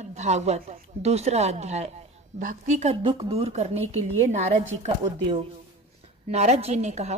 भागवत दूसरा अध्याय। भक्ति का दुख दूर करने के लिए नारद जी का उद्योग। नारद जी ने कहा,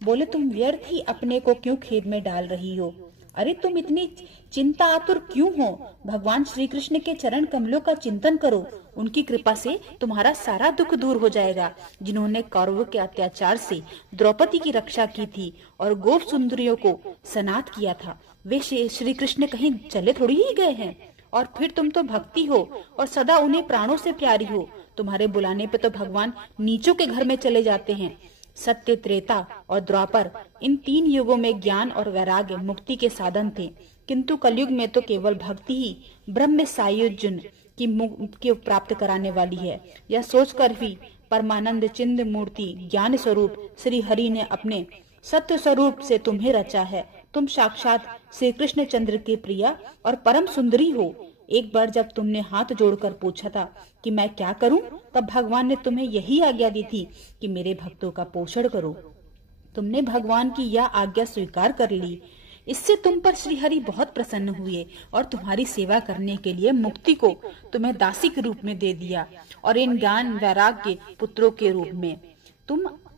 बोले तुम व्यर्थ ही अपने को क्यों खेद में डाल रही हो? अरे तुम इतनी चिंता आतुर क्यों हो? भगवान श्री कृष्ण के चरण कमलों का चिंतन करो, उनकी कृपा से तुम्हारा सारा दुख दूर हो जाएगा। जिन्होंने कौरवों के अत्याचार से द्रौपदी की रक्षा की थी और गोप सुंदरियों को सनाथ किया था, वे श्री कृष्ण कहीं चले थोड़ी ही गए हैं। और फिर तुम तो भक्ति हो और सदा उन्हें प्राणों से प्यारी हो। तुम्हारे बुलाने पे तो भगवान नीचों के घर में चले जाते हैं। सत्य, त्रेता और द्वापर, इन 3 युगों में ज्ञान और वैराग्य मुक्ति के साधन थे, किंतु कलयुग में तो केवल भक्ति ही ब्रह्म सायुज्य की मुक्ति प्राप्त कराने वाली है। यह सोचकर भी परमानंद चिन्ह मूर्ति ज्ञान स्वरूप श्री हरि ने अपने सत्य स्वरूप से तुम्हें रचा है। तुम साक्षात श्री कृष्ण चंद्र के प्रिया और परम सुंदरी हो। एक बार जब तुमने हाथ जोड़कर पूछा था कि मैं क्या करूं, तब भगवान ने तुम्हें यही आज्ञा दी थी कि मेरे भक्तों का पोषण करो। तुमने भगवान की यह आज्ञा स्वीकार कर ली। इससे तुम पर श्री हरि बहुत प्रसन्न हुए और तुम्हारी सेवा करने के लिए मुक्ति को तुम्हें दासी के रूप में दे दिया और इन ज्ञान वैराग्य पुत्रों के रूप में।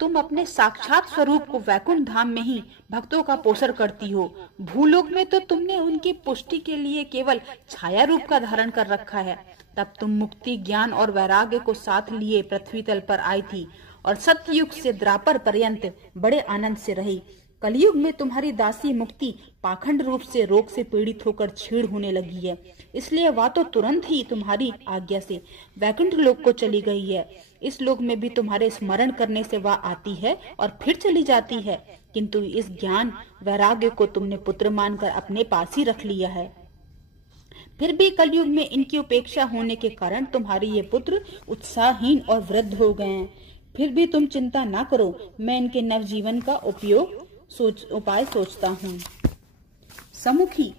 तुम अपने साक्षात स्वरूप को वैकुंठ धाम में ही भक्तों का पोषण करती हो। भूलोक में तो तुमने उनकी पुष्टि के लिए केवल छाया रूप का धारण कर रखा है। तब तुम मुक्ति, ज्ञान और वैराग्य को साथ लिए पृथ्वी तल पर आई थी और सतयुग से द्वापर पर्यंत बड़े आनंद से रही। कलयुग में तुम्हारी दासी मुक्ति पाखंड रूप से रोग से पीड़ित होकर छीड़ होने लगी है, इसलिए वह तो तुरंत ही तुम्हारी आज्ञा से वैकुंठ लोक को चली गई है। इस लोक में भी तुम्हारे स्मरण करने से वह आती है और फिर चली जाती है, किंतु इस ज्ञान वैराग्य को तुमने पुत्र मानकर अपने पास ही रख लिया है। फिर भी कलयुग में इनकी उपेक्षा होने के कारण तुम्हारे ये पुत्र उत्साहहीन और वृद्ध हो गए हैं। फिर भी तुम चिंता ना करो, मैं इनके नवजीवन का उपाय सोचता हूँ। समुखी,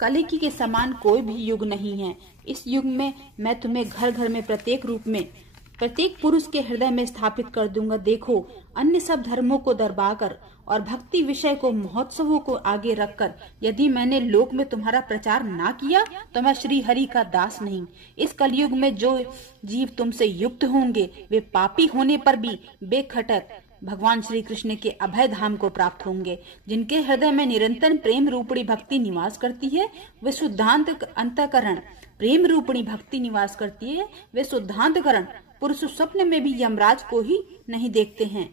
कलिकी के समान कोई भी युग नहीं है। इस युग में मैं तुम्हें घर घर में प्रत्येक रूप में प्रत्येक पुरुष के हृदय में स्थापित कर दूंगा। देखो, अन्य सब धर्मों को दरबाकर और भक्ति विषय को महोत्सवों को आगे रखकर यदि मैंने लोक में तुम्हारा प्रचार ना किया तो मैं श्री हरि का दास नहीं। इस कलयुग में जो जीव तुमसे युक्त होंगे वे पापी होने पर भी बेखटक भगवान श्री कृष्ण के अभय धाम को प्राप्त होंगे। जिनके हृदय में निरंतर प्रेम रूपणी भक्ति निवास करती है वे शुद्धांत अंतःकरण प्रेम रूपणी भक्ति निवास करती है वे शुद्धांतकरण पुरुष स्वप्न में भी यमराज को ही नहीं देखते हैं।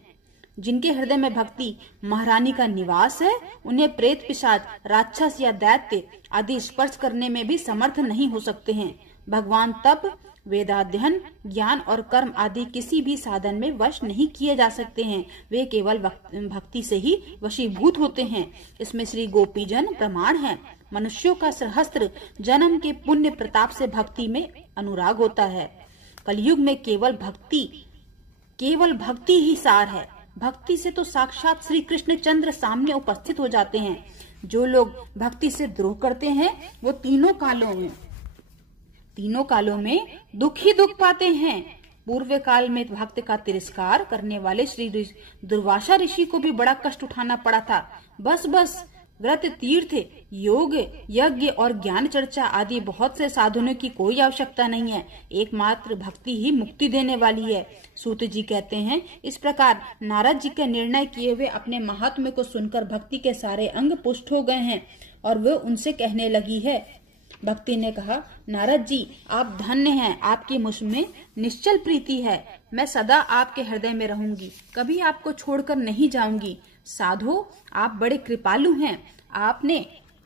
जिनके हृदय में भक्ति महारानी का निवास है उन्हें प्रेत, पिशाच, राक्षस या दैत्य आदि स्पर्श करने में भी समर्थ नहीं हो सकते हैं। भगवान तप, वेदाध्ययन, ज्ञान और कर्म आदि किसी भी साधन में वश नहीं किए जा सकते हैं। वे केवल भक्ति से ही वशीभूत होते हैं। इसमें श्री गोपीजन प्रमाण है। मनुष्यों का सहस्त्र जन्म के पुण्य प्रताप से भक्ति में अनुराग होता है। कलयुग में केवल भक्ति ही सार है। भक्ति से तो साक्षात श्री कृष्ण चंद्र सामने उपस्थित हो जाते हैं। जो लोग भक्ति से द्रोह करते हैं वो तीनों कालों में दुख ही दुख पाते हैं। पूर्व काल में भक्त का तिरस्कार करने वाले श्री दुर्वासा ऋषि को भी बड़ा कष्ट उठाना पड़ा था। बस व्रत, तीर्थ, योग, यज्ञ और ज्ञान चर्चा आदि बहुत से साधनों की कोई आवश्यकता नहीं है। एकमात्र भक्ति ही मुक्ति देने वाली है। सूत जी कहते हैं, इस प्रकार नारद जी के निर्णय किए हुए अपने महात्म्य को सुनकर भक्ति के सारे अंग पुष्ट हो गए हैं और वे उनसे कहने लगी है। भक्ति ने कहा, नारद जी आप धन्य हैं, आपकी मुझ में निश्चल प्रीति है। मैं सदा आपके हृदय में रहूंगी, कभी आपको छोड़कर नहीं जाऊंगी। साधो, आप बड़े कृपालु हैं। आपने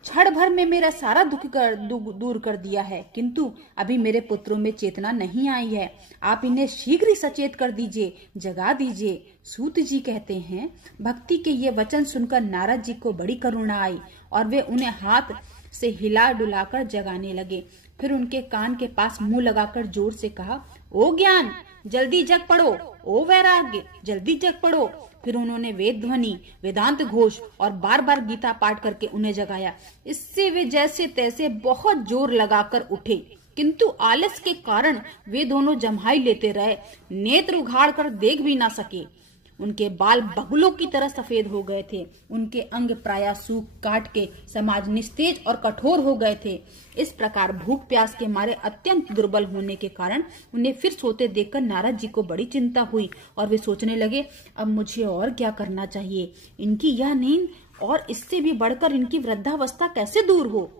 क्षण भर में मेरा सारा दुख दूर कर दिया है, किंतु अभी मेरे पुत्रों में चेतना नहीं आई है। आप इन्हें शीघ्र ही सचेत कर दीजिए, जगा दीजिए। सूत जी कहते हैं, भक्ति के ये वचन सुनकर नारद जी को बड़ी करुणा आई और वे उन्हें हाथ से हिला डुलाकर जगाने लगे। फिर उनके कान के पास मुंह लगाकर जोर से कहा, ओ ज्ञान जल्दी जग पड़ो, ओ वैराग्य जल्दी जग पड़ो। फिर उन्होंने वेद ध्वनि, वेदांत घोष और बार बार गीता पाठ करके उन्हें जगाया। इससे वे जैसे तैसे बहुत जोर लगाकर उठे, किंतु आलस के कारण वे दोनों जम्हाई लेते रहे, नेत्र उघाड़ कर देख भी ना सके। उनके बाल बगुलों की तरह सफेद हो गए थे। उनके अंग प्रायः सूख काट के समाज निस्तेज और कठोर हो गए थे। इस प्रकार भूख प्यास के मारे अत्यंत दुर्बल होने के कारण उन्हें फिर सोते देखकर नारद जी को बड़ी चिंता हुई और वे सोचने लगे, अब मुझे और क्या करना चाहिए। इनकी यह नींद और इससे भी बढ़कर इनकी वृद्धावस्था कैसे दूर हो।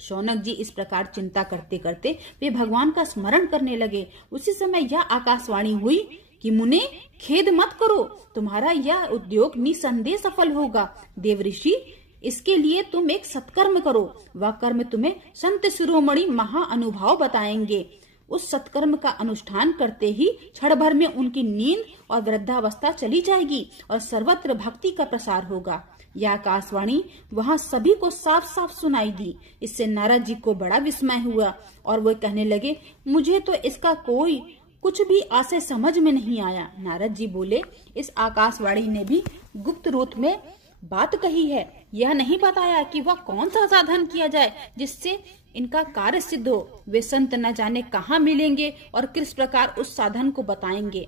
शौनक जी इस प्रकार चिंता करते करते वे भगवान का स्मरण करने लगे। उसी समय यह आकाशवाणी हुई कि मुने, खेद मत करो, तुम्हारा यह उद्योग निसंदेह सफल होगा। देवऋषि, इसके लिए तुम एक सत्कर्म करो। वह कर्म तुम्हें संत शिरोमणि महाअनुभाव बताएंगे। उस सत्कर्म का अनुष्ठान करते ही क्षण भर में उनकी नींद और वृद्धावस्था चली जाएगी और सर्वत्र भक्ति का प्रसार होगा। यह आकाशवाणी वहां सभी को साफ साफ सुनाई दी। इससे नारद जी को बड़ा विस्मय हुआ और वो कहने लगे, मुझे तो इसका कोई कुछ भी आशय समझ में नहीं आया। नारद जी बोले, इस आकाशवाणी ने भी गुप्त रूप में बात कही है। यह नहीं बताया कि वह कौन सा साधन किया जाए जिससे इनका कार्य सिद्ध हो। वे संत न जाने कहाँ मिलेंगे और किस प्रकार उस साधन को बताएंगे।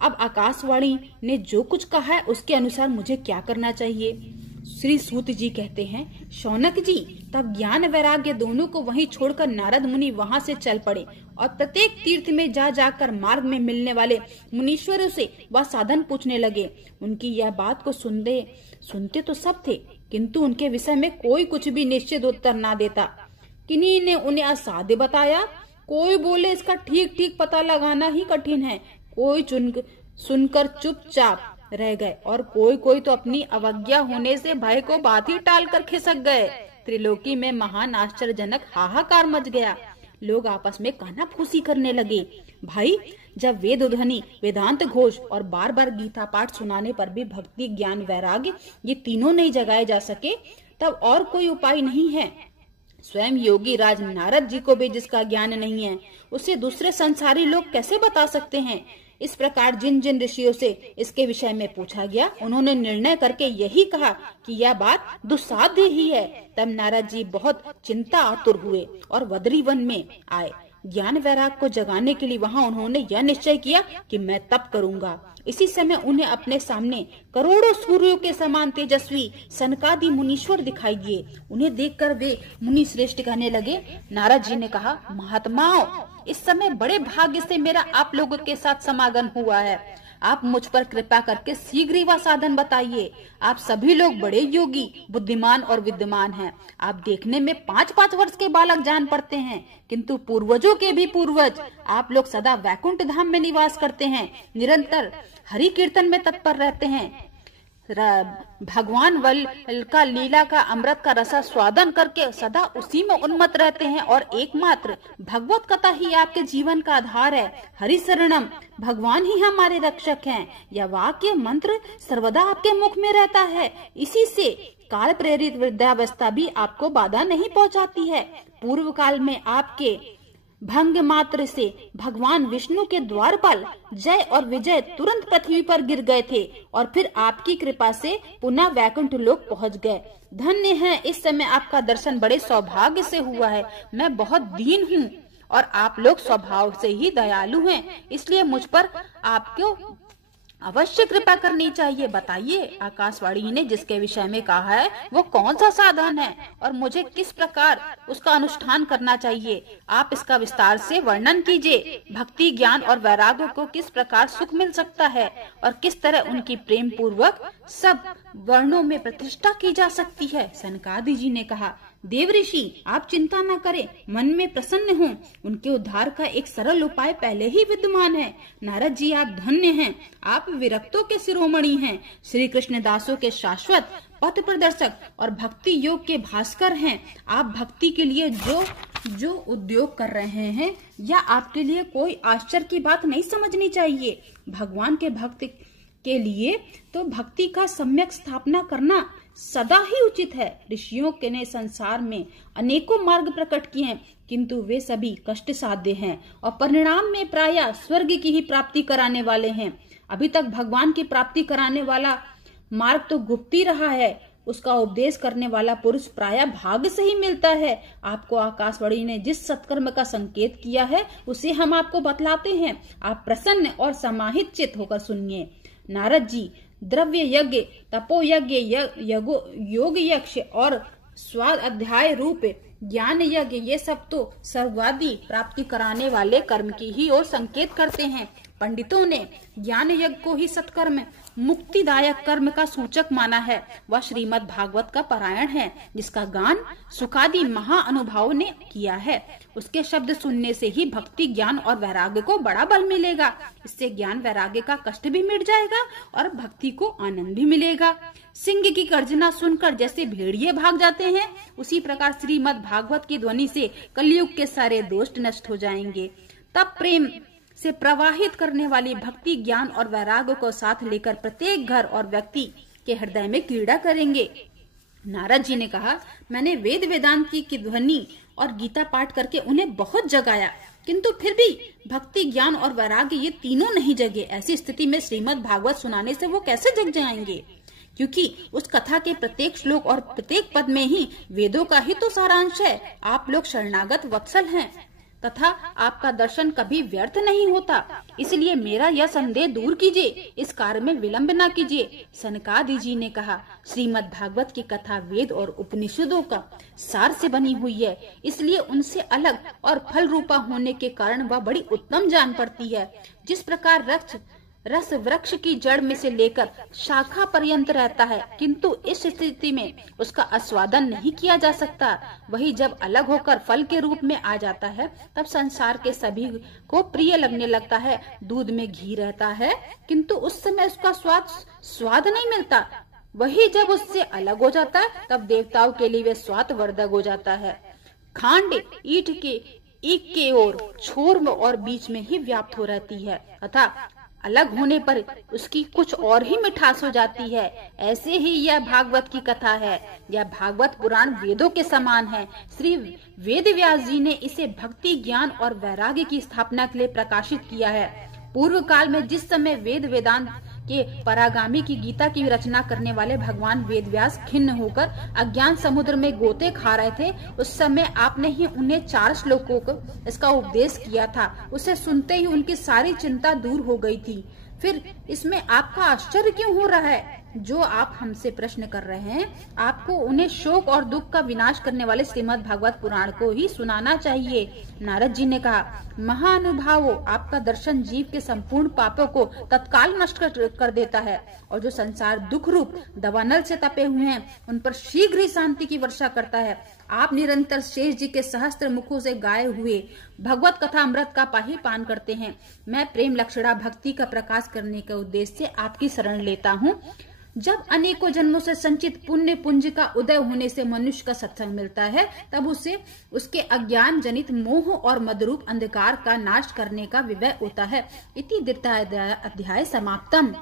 अब आकाशवाणी ने जो कुछ कहा है उसके अनुसार मुझे क्या करना चाहिए। श्री सूत जी कहते हैं, शौनक जी तब ज्ञान वैराग्य दोनों को वहीं छोड़कर नारद मुनि वहां से चल पड़े और प्रत्येक तीर्थ में जा जाकर मार्ग में मिलने वाले मुनीश्वरों से वह साधन पूछने लगे। उनकी यह बात को सुनते तो सब थे, किंतु उनके विषय में कोई कुछ भी निश्चित उत्तर ना देता। किन्हीं ने उन्हें असाध्य बताया, कोई बोले इसका ठीक ठीक पता लगाना ही कठिन है, कोई सुनकर चुपचाप रह गए और कोई तो अपनी अवज्ञा होने से भय को बात ही टाल कर खिसक गए। त्रिलोकी में महान आश्चर्यजनक हाहाकार मच गया। लोग आपस में कानाफूसी करने लगे। भाई, जब वेद ध्वनि, वेदांत घोष और बार बार गीता पाठ सुनाने पर भी भक्ति, ज्ञान, वैराग्य ये तीनों नहीं जगाए जा सके, तब और कोई उपाय नहीं है। स्वयं योगी राज नारद जी को भी जिसका ज्ञान नहीं है, उसे दूसरे संसारी लोग कैसे बता सकते हैं। इस प्रकार जिन जिन ऋषियों से इसके विषय में पूछा गया, उन्होंने निर्णय करके यही कहा कि यह बात दुस्साध्य ही है। तब नारद जी बहुत चिंता आतुर हुए और बद्री वन में आए। ज्ञान वैराग को जगाने के लिए वहां उन्होंने यह निश्चय किया कि मैं तप करूंगा। इसी समय उन्हें अपने सामने करोड़ों सूर्यों के समान तेजस्वी सनकादि मुनीश्वर दिखाई दिए। उन्हें देखकर वे मुनि श्रेष्ठ कहने लगे। नारद जी ने कहा, महात्माओं, इस समय बड़े भाग्य से मेरा आप लोगों के साथ समागम हुआ है। आप मुझ पर कृपा करके शीघ्र ही वह साधन बताइए। आप सभी लोग बड़े योगी, बुद्धिमान और विद्वान हैं। आप देखने में 5-5 वर्ष के बालक जान पड़ते हैं, किंतु पूर्वजों के भी पूर्वज। आप लोग सदा वैकुंठ धाम में निवास करते हैं, निरंतर हरि कीर्तन में तत्पर रहते हैं, भगवान वल का लीला का अमृत का रसा स्वादन करके सदा उसी में उन्मत्त रहते हैं और एकमात्र भगवत कथा ही आपके जीवन का आधार है। हरि शरणम, भगवान ही हमारे रक्षक हैं। यह वाक्य मंत्र सर्वदा आपके मुख में रहता है। इसी से काल प्रेरित वृद्धावस्था भी आपको बाधा नहीं पहुंचाती है। पूर्व काल में आपके भंग मात्र से भगवान विष्णु के द्वारपाल जय और विजय तुरंत पृथ्वी पर गिर गए थे और फिर आपकी कृपा से पुनः वैकुंठ लोक पहुंच गए। धन्य है, इस समय आपका दर्शन बड़े सौभाग्य से हुआ है। मैं बहुत दीन हूँ और आप लोग स्वभाव से ही दयालु हैं, इसलिए मुझ पर आपको अवश्य कृपा करनी चाहिए। बताइए, आकाशवाणी ने जिसके विषय में कहा है वो कौन सा साधन है और मुझे किस प्रकार उसका अनुष्ठान करना चाहिए। आप इसका विस्तार से वर्णन कीजिए। भक्ति, ज्ञान और वैराग्य को किस प्रकार सुख मिल सकता है और किस तरह उनकी प्रेम पूर्वक सब वर्णों में प्रतिष्ठा की जा सकती है। सनकादि जी ने कहा, देव ऋषि, आप चिंता न करें, मन में प्रसन्न हों। उनके उद्धार का एक सरल उपाय पहले ही विद्यमान है। नारद जी, आप धन्य हैं। आप विरक्तों के शिरोमणि हैं, श्री कृष्ण दासों के शाश्वत पथ प्रदर्शक और भक्ति योग के भास्कर हैं। आप भक्ति के लिए जो उद्योग कर रहे हैं, या आपके लिए कोई आश्चर्य की बात नहीं समझनी चाहिए। भगवान के भक्त के लिए तो भक्ति का सम्यक स्थापना करना सदा ही उचित है। ऋषियों के ने संसार में अनेकों मार्ग प्रकट किए हैं, किंतु वे सभी कष्ट साध्य हैं और परिणाम में प्रायः स्वर्ग की ही प्राप्ति कराने वाले हैं। अभी तक भगवान की प्राप्ति कराने वाला मार्ग तो गुप्त ही रहा है। उसका उपदेश करने वाला पुरुष प्रायः भाग्य से ही मिलता है। आपको आकाशवाणी ने जिस सत्कर्म का संकेत किया है उसे हम आपको बतलाते हैं। आप प्रसन्न और समाहित चित्त होकर सुनिए। नारद जी द्रव्य यज्ञ, तपो यज्ञ, योग यक्ष और स्वाद अध्याय रूप ज्ञान यज्ञ, ये सब तो स्वर्गादि प्राप्ति कराने वाले कर्म की ही ओर संकेत करते हैं। पंडितों ने ज्ञान यज्ञ को ही सत्कर्म, मुक्तिदायक कर्म का सूचक माना है। वह श्रीमद् भागवत का पारायण है, जिसका गान सुखादि महाअनुभावों ने किया है। उसके शब्द सुनने से ही भक्ति, ज्ञान और वैराग्य को बड़ा बल मिलेगा। इससे ज्ञान वैराग्य का कष्ट भी मिट जाएगा और भक्ति को आनंद भी मिलेगा। सिंह की गर्जना सुनकर जैसे भेड़िए भाग जाते हैं, उसी प्रकार श्रीमद् भागवत की ध्वनि से कलयुग के सारे दोष नष्ट हो जाएंगे। तब प्रेम से प्रवाहित करने वाली भक्ति, ज्ञान और वैराग्य को साथ लेकर प्रत्येक घर और व्यक्ति के हृदय में क्रीड़ा करेंगे। नारद जी ने कहा, मैंने वेद वेदांत की ध्वनि और गीता पाठ करके उन्हें बहुत जगाया, किंतु फिर भी भक्ति, ज्ञान और वैराग्य ये तीनों नहीं जगे। ऐसी स्थिति में श्रीमद् भागवत सुनाने से वो कैसे जग जाएंगे? क्योंकि उस कथा के प्रत्येक श्लोक और प्रत्येक पद में ही वेदों का ही तो सारांश है। आप लोग शरणागत वत्सल हैं तथा आपका दर्शन कभी व्यर्थ नहीं होता, इसलिए मेरा यह संदेह दूर कीजिए, इस कार्य में विलंब न कीजिए। सनकादि जी ने कहा, श्रीमद् भागवत की कथा वेद और उपनिषदों का सार से बनी हुई है, इसलिए उनसे अलग और फल रूपा होने के कारण वह बड़ी उत्तम जान पड़ती है। जिस प्रकार रस वृक्ष की जड़ में से लेकर शाखा पर्यंत रहता है, किंतु इस स्थिति में उसका आस्वादन नहीं किया जा सकता, वही जब अलग होकर फल के रूप में आ जाता है, तब संसार के सभी को प्रिय लगने लगता है। दूध में घी रहता है, किंतु उस समय उसका स्वाद नहीं मिलता, वही जब उससे अलग हो जाता है, तब देवताओं के लिए वे स्वाद वर्धक हो जाता है। खांड ईंट के एक के ओर, छोर में और बीच में ही व्याप्त हो रहती है, तथा अलग होने पर उसकी कुछ और ही मिठास हो जाती है। ऐसे ही यह भागवत की कथा है। यह भागवत पुराण वेदों के समान है। श्री वेद व्यास जी ने इसे भक्ति, ज्ञान और वैराग्य की स्थापना के लिए प्रकाशित किया है। पूर्व काल में जिस समय वेद वेदांत के परागामी की गीता की रचना करने वाले भगवान वेद व्यास खिन्न होकर अज्ञान समुद्र में गोते खा रहे थे, उस समय आपने ही उन्हें 4 श्लोकों को इसका उपदेश किया था। उसे सुनते ही उनकी सारी चिंता दूर हो गई थी। फिर इसमें आपका आश्चर्य क्यों हो रहा है? जो आप हमसे प्रश्न कर रहे हैं, आपको उन्हें शोक और दुख का विनाश करने वाले श्रीमद् भागवत पुराण को ही सुनाना चाहिए। नारद जी ने कहा, महानुभावों, आपका दर्शन जीव के संपूर्ण पापों को तत्काल नष्ट कर देता है, और जो संसार दुख रूप दवानल से तपे हुए हैं, उन पर शीघ्र ही शांति की वर्षा करता है। आप निरंतर शेष जी के सहस्त्र मुखों से गाये हुए भगवत कथा अमृत का पान करते हैं। मैं प्रेम लक्षणा भक्ति का प्रकाश करने के उद्देश्य से आपकी शरण लेता हूँ। जब अनेकों जन्मों से संचित पुण्य पुंज का उदय होने से मनुष्य का सत्संग मिलता है, तब उसे उसके अज्ञान जनित मोह और मदरूप अंधकार का नाश करने का विवय होता है। इति 2 अध्याय समाप्तम।